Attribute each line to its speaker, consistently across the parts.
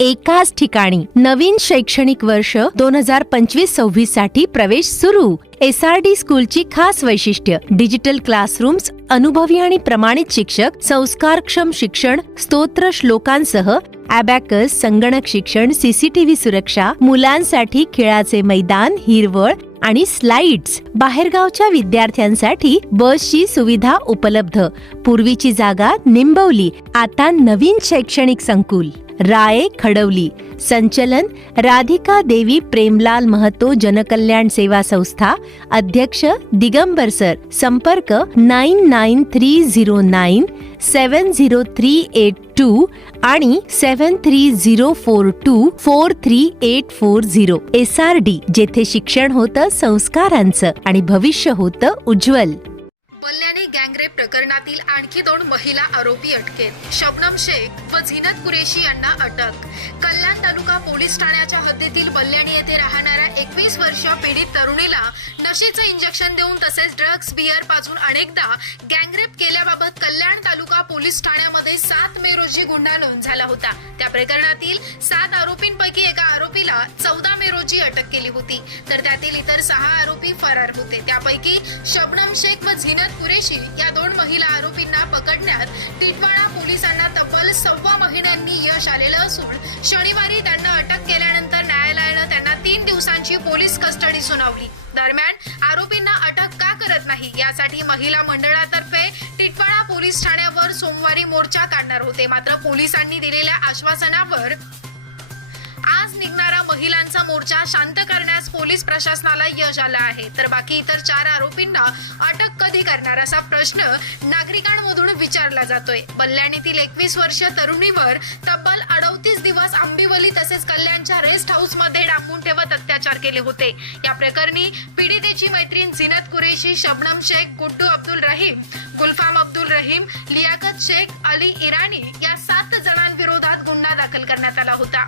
Speaker 1: एकाच ठिकाणी नवीन शैक्षणिक वर्ष दोन हजार पंचवीस सव्वीससाठी प्रवेश सुरू. एस आर डी स्कूलची खास वैशिष्ट्य डिजिटल क्लासरूम्स अनुभवी आणि प्रमाणित शिक्षक संस्कारक्षम शिक्षण स्तोत्र श्लोकांसह अबॅकस संगणक शिक्षण सीसीटीव्ही सुरक्षा मुलांसाठी खेळाचे मैदान हिरवळ आणि स्लाइड्स बाहेरगावच्या विद्यार्थ्यांसाठी बसची सुविधा उपलब्ध. पूर्वीची जागा निंबवली आता नवीन शैक्षणिक संकुल. राये खडवली. संचलन राधिका देवी प्रेमलाल महतो जनकल्याण सेवा संस्था अध्यक्ष दिगंबर सर. संपर्क nine nine three zero nine seven zero three eight two आणि seven three zero four two four three eight four zero. S R D जेथे शिक्षण होतं संस्कारांचं आणि भविष्य होतं उज्ज्वल.
Speaker 2: बल्ल्याने गँगरेप प्रकरणातील आणखी दोन महिला आरोपी अटकेत. शबनम शेख व झिनत कुरेशी यांना अटक. कल्याण तालुका पोलीस ठाण्याच्या हद्दीतील बल्ल्याणी येथे राहणाऱ्या एकवीस वर्ष पीडित तरुणीला नशेचं इंजेक्शन देऊन तसेच ड्रग्ज बियर पाजून अनेकदा गँगरेप केल्याबाबत कल्याण तालुका पोलीस ठाण्यामध्ये सात मे रोजी गुन्हा नोंद झाला होता. त्या प्रकरणातील सात अटक केली होती. तर त्यातील इतर सहा आरोपी फरार होते. त्यापैकी शबनम शेख व झिनत कुरेशी या दोन महिला आरोपींना पकडण्यात टिटवाळा पोलिसांना तब्बल सव्वा महिन्यांनी यश आलेलं असून शनिवारी त्यांना अटक केल्यानंतर न्यायालयानं त्यांना तीन दिवसांची पोलीस कस्टडी सुनावली. दरम्यान आरोपींना अटक का करत नाही यासाठी महिला मंडळातर्फे टिटवाळा पोलीस ठाण्यावर सोमवारी मोर्चा काढणार होते. मात्र पोलिसांनी दिलेल्या आश्वासनावर आज निघणारा महिलांचा मोर्चा शांत करण्यास पोलीस प्रशासनाला यश आलं आहे. तर बाकी इतर चार आरोपींना अटक कधी करणार असा प्रश्न नागरिकांमधून विचारला जातोय. बल्ल्याणीतील एकवीस वर्ष तरुणीवर तब्बल अडौतीस दिवस आंबिवली तसेच कल्याणच्या रेस्ट हाऊसमध्ये डांबून ठेवत अत्याचार केले होते. या प्रकरणी पीडितेची मैत्रीण झिनत कुरेशी शबनम शेख गुड्डू अब्दुल रहीम गुलफाम अब्दुल रहीम लियाकत शेख अली इराणी या सात जणांविरोधात गुन्हा दाखल करण्यात आला होता.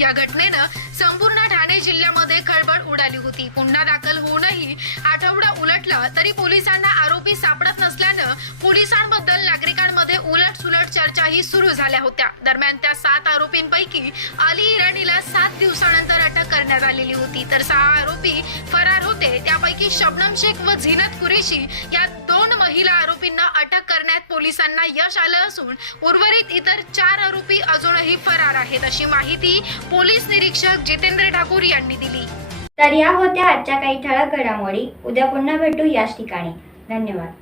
Speaker 2: या घटनेनं संपूर्ण ठाणे जिल्ह्यामध्ये खळबळ उडाली होती. गुन्हा दाखल होऊनही आठवडा उलटला तरी पोलिसांना आरोपी सापडत नसल्यानं पोलिसांबद्दल नागरिकांमध्ये उलट सुलट चर्चाही सुरू झाल्या होत्या. दरम्यान त्या सात आरोपींपैकी अली इराणीला सात दिवसानंतर अटक करण्यात आलेली होती. तर सहा आरोपी फरार होते. त्यापैकी शबनम शेख व झिनत कुरेशी या दोन महिला आरोपींना अटक करण्यात पोलिसांना यश आलं असून उर्वरित इतर चार आरोपी अजूनही फरार आहेत अशी माहिती पोलीस निरीक्षक जितेंद्र ठाकूर यांनी दिली.
Speaker 3: तर या होत्या आजच्या काही ठळक घडामोडी. उद्या पुन्हा भेटू याच ठिकाणी. धन्यवाद.